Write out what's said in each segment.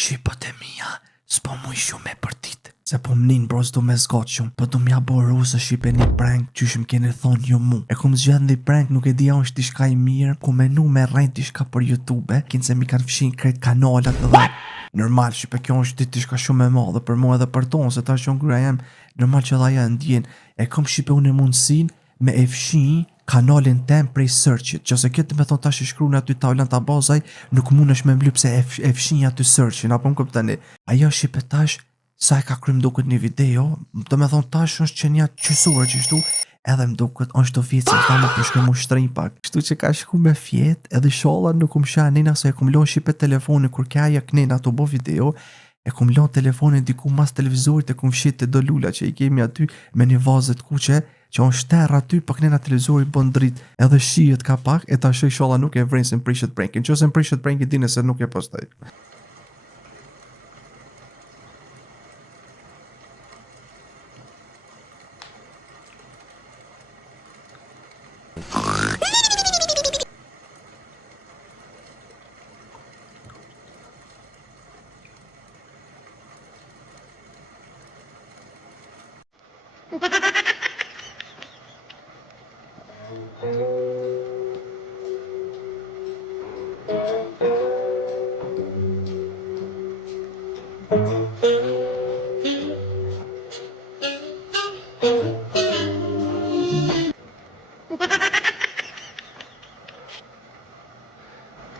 Shqipët e mija, s'po mu i shumë e për tit. Se po m'nin bro s'do me zgot shumë. Po du m'ja boru se shqipe një prank qyshim keni thonë jo mu. E kum zgjatë një prank nuk e di a është tishka i mirë. Ku menu me rejnë tishka për YouTube. Kinë se mi kanë fshin krejt kanalat dhe normal shqipe kjo është tishka shumë e madhe për mu edhe për tonë. Se ta që ngryra jem normal që dha ja ndjen. E kom shqipe unë e mundësin me e fshin kanalin tem prej searchit, që se këtë me thonë tash i shkru në aty tavlan të bazaj, nuk mund është me mbly pse e fshin aty searchin, apo më këptani. Ajo shqipe tash, sa e ka krym duket një video, të me thonë tash është që një qësuar që shtu, edhe më duket është të vjetë se ta më përshke mu shtrin pak. Shtu që ka shku me fjet, edhe shola nuk më sha nina, se e kum lon shqipe telefoni, kur kja knena të bo video, e kum lon telefonin diku mas televizorit, e kum fshit të do lula që i kemi aty me një vazet kuqe, që on shterë aty, për kënena televizori bën drit, edhe shijet ka pak, e ta shoj sholla nuk e vrin se m'prishet prankin, që se m'prishet prankin dine se nuk e postaj.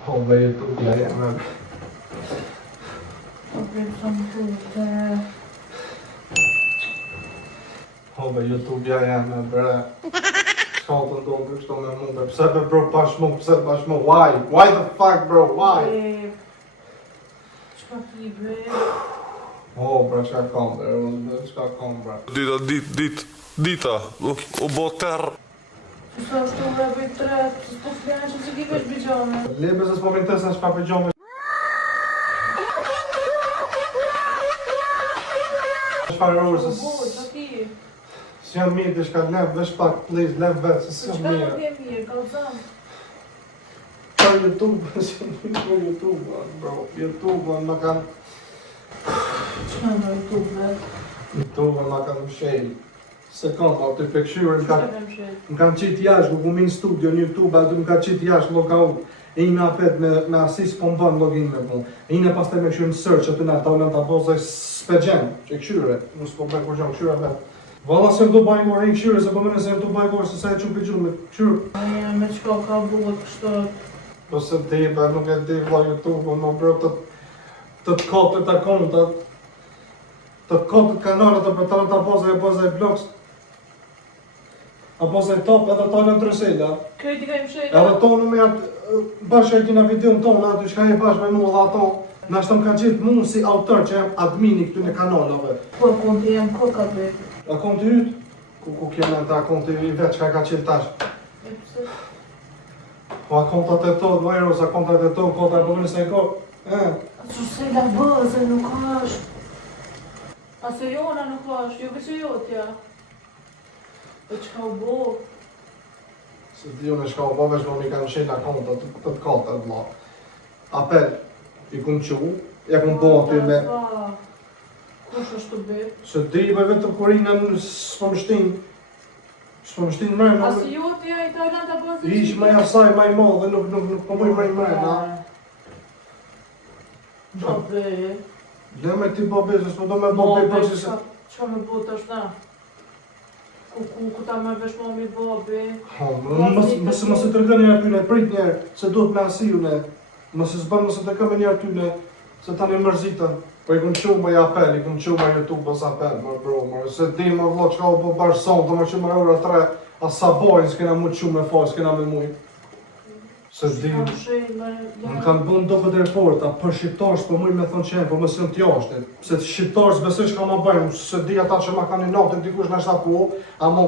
Håller YouTube jajamän. Håller YouTube jajamän bre. Shkallën do në kështu me munde. Pse be bro bashmu, pse bashmu? Why? Why the fuck bro? Why? Qka ti bre? Oh bro, qka kom bre? Qka kom bre? Dita, u bo terë. Qësa është të vrebe i tret, që s'po flenë që që ki vesh bijame. Lebe se s'po vintës në shpa pëgjome. Shfarë rrë se Që ki? s'jam mirë të shka lev, vesh pak please, lev vetë, se s'jam Qka mirë. nuk je mirë, ka zëmë? Për YouTube, s'jam mirë për YouTube, bro. YouTube, më kanë... Qka në YouTube, bre? YouTube, më kanë mshejnë. Se kam, aty pekshyrë, Qka në mshet? më kanë qitë jashtë, ku min studio në YouTube, aty më kanë qitë jashtë logout. E ina apet me asis po më bënë login me punë. E ina pas të me këshyrë në search, aty në taulen të bozaj s'pegjen, që këshyre. Nusë po bëjnë kur gjënë këshyre vetë. Valla se më do bajnë gore, e këshyre, se po mene se më do bajnë gore, se sa e që pëgju me këshyre. Me qka ka bullët kështë? Po se di, be, nuk e di vla YouTube, më bro të të kotët akontat, të kotët kanalet të për taulen të bozaj blogs, apo se top edhe tonë në trësela. Krejti ka i mshet? Edhe tonë me atë, bashkë e kina videon tonë aty, shka e bashkë me mu dhe ato, në ashtë më ka gjithë mu si autor që jem admini këtu në kanalove. Po, konti jem koka bre. Akonti ytë? Ku kjena të akonti i vetë, shka ka qilë tash? E pëse? Po akontat e to, dojros, akontat e to, kota e përgjën se e ko. Që se la bëzë, nuk është. Ase jona nuk është, jo veqe jotja. E qka u bo? Se di unë shka u bo, veç më mi kanë shenë akontat të të kota e vla. Apel, i kun qu, ja kun bo aty me... Kush është të be? Se di me vetë kurinën s'po më shtin. S'po më shtin mërë, Ase jotja i tajlan të bëzë? ish me jasaj maj mo dhe nuk po mëj mërë mërë, na? Do be? Le me ti bobe, se s'po do me bobe për që se... Qa me bo të është na? Ku ta me vesh mami bobe? Mëse të rëgën një atyne, prit njerë, se do të me asiju ne. Mëse s'bën mëse të këmë një atyne, se tani mërzitën. Po i këmë qumë i apel, i këmë qumë i YouTube ës apel, më bro, më. Se di më vlo qka u bo bashkë sonë, të më që më rëra tre, a sa bojnë, s'kena mu qumë me faj, s'kena me mujë. Se di, më kanë bënë do këtë reporta, për shqiptarës për mujë me thonë qenë, për më sënë t'jashtë. Se shqiptarës besoj shka ma bëjmë, se di ata që ma kanë një natën, dikush në shta po, a mo,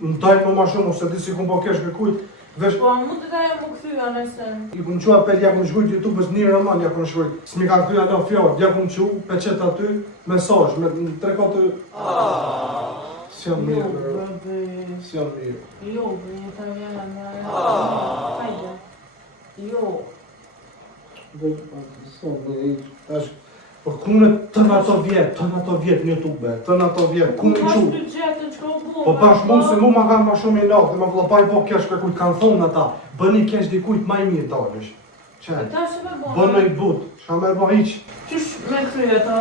më dajnë më ma shumë, se di si ku po kesh kërkujt, vesh... Po, a mund të da e më këthyja nëse? I kun qua apel, ja kun shkujt YouTube-ës një roman, ja kun shkujt. S'mi kanë këthyja në fjallë, ja kun qu, peqet aty, mesazh, me tre kote... S'jam mirë, bro. S'jam mirë. Jo, bre, ta janë... Hajde. Jo. Dhe, s'jam mirë, tash... Po kune tën ato vjet në YouTube, tën ato vjet, kune Ku qu. të gjetën që ka bu? Po bash mu se mu ma kanë ma shumë i natë, ma vëlla baj bo kesh ka kujt kanë thonë ata, bëni kesh dikujt ma i mirë dalësh. Qe, E ta që me bo? bënë i but, shka me bo iq. Qysh me kryje ta?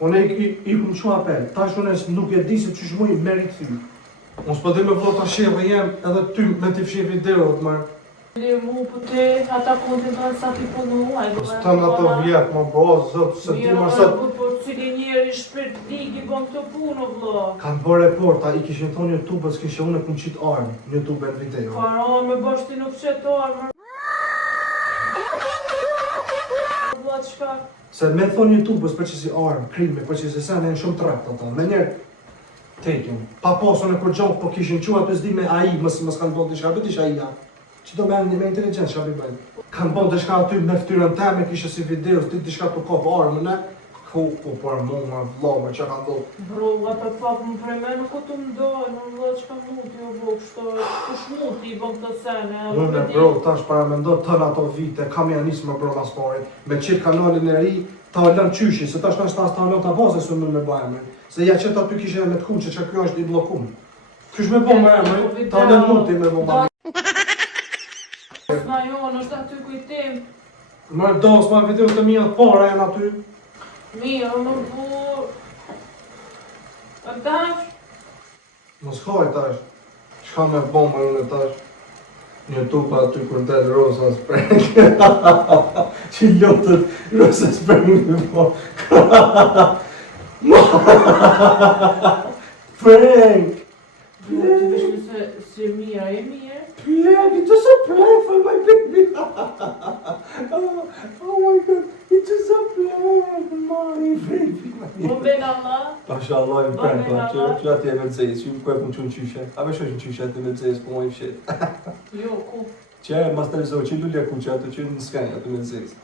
Unë i kum qu apel, tash unë nuk e di se qysh mu i meri këthy. Unë s'po di me vëlla ta shirë jem edhe ty me t'i fshi videot, marë. Li mu po te, ata kontin të sa ti punu, Po s'tën ato vjet, ma bo, zot, se ti ma sot. Po cili njeri shprit ligi bon këtë punë, vlo. Kanë bërë reporta, i kishin thonë YouTube-ës kishe unë e kum qit armë në YouTube në video. Fara, me bash ti nuk qetar, mër. Vlo, qka? Se me thonë YouTube-ës për që si armë, krimi, për që si sen e në shumë trakt ata. Me njerë, tekin. Pa posën e kur gjohë, po kishin qua të zdi me AI, mës kanë bërë të shka, bët isha IA. Që do me inteligencë, shka bëjnë. Kanë bërë të shka aty me ftyrën teme, kishe si videos, ti të shka të kopë armën e, ku për mu, më vlo, me që kanë dhëtë. Bro, ata pak më prej me nuk o të mdoj, në vlo qka muti o bo, kështë, kush muti i bon këtë sene. Unë bro, tash para me ndo tën ato vite, kam janë nisë më bro mas pari, me qitë kanalin e ri, ta lën qyshi, se tash ta lën ta baze së më me bajme. Se ja qëta ty kishe me të kumë që kjo është i blokum. Kysh me bo më emri, ta lën muti me bo ma. Na jonë është aty kujtim. Më dos ma video të mija të para janë aty. Mirë, më bu... A tash? Mos haj tash. Çka me bo më unë tash. Në YouTube aty kur del Rosa Spring. Që lotët Rosa Spring me bo. Frank! Ti vishme se mira e mirë. Prank, it was a prank for my baby. Oh my god, it was a prank, my baby. Po ben Allah. Pasha Allah i prank, që ati e me të zezë, që ku e pun që në qyshe. A me shosh në qyshe të me të zezë, po më i fshet. Jo, ku? Që e mas televizor, që lulja ku që ato që në skenja të me të zezë.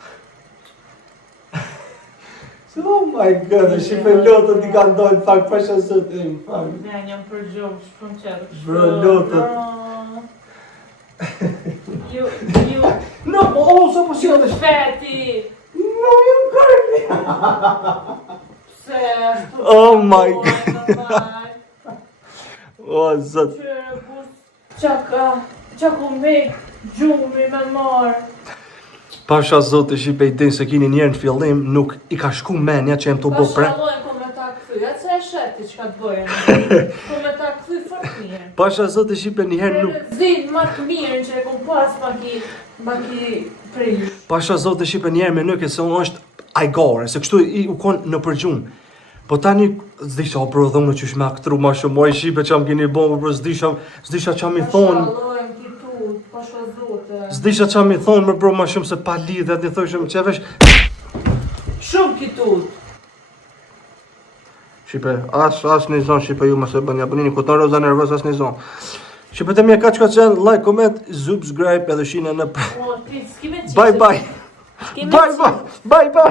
Oh my god, e shipe lotët i kanë dojnë pak pasha sot e më pak. Ne, jam për gjohë, shpëm qërë. Bro, lotët. Ju... No, oh, so po si Ju edhe feti! no, ju kërni. Pse, ashtu... Oh my god. O, zot. Qërë, bus... Qa ku me gjumi me marë. Pasha zot e shqipe i din se kini njerë në fillim, nuk i ka shku menja që jem të bo Pasha prank. lojnë ko me ta këthy, atë se e sheti që ka të bëjën. Ko me ta këthy fort mirë. Pasha zot e shqipe njëherë nuk... Zid ma të mirë që e kom pas ma ki prish. Pasha zot e shqipe njëherë me nëke se unë është ajgare, se kështu i u konë në përgjun. Po tani, zdisha, o bro, dhëmë në qysh me aktru ma shumë, o i shqipe që am kini bomë, bro, zdisha që am i thonë. Pasha lojnë kitu, pasha zote. Zdisha që am i thonë, më bro, ma shumë se pa lidhe, atë një thëshëm që vesh... Shumë kitu. Shqipe, as një zonë, Shqipe ju më se bënja, bënini kuton roza nervës, as një zonë. Shqipe të mje ka që ka qenë, like, comment, subscribe, edhe shine në... O, ti s'kime qishë. Bye bye! Bye bye! Bye bye!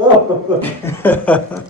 Ah!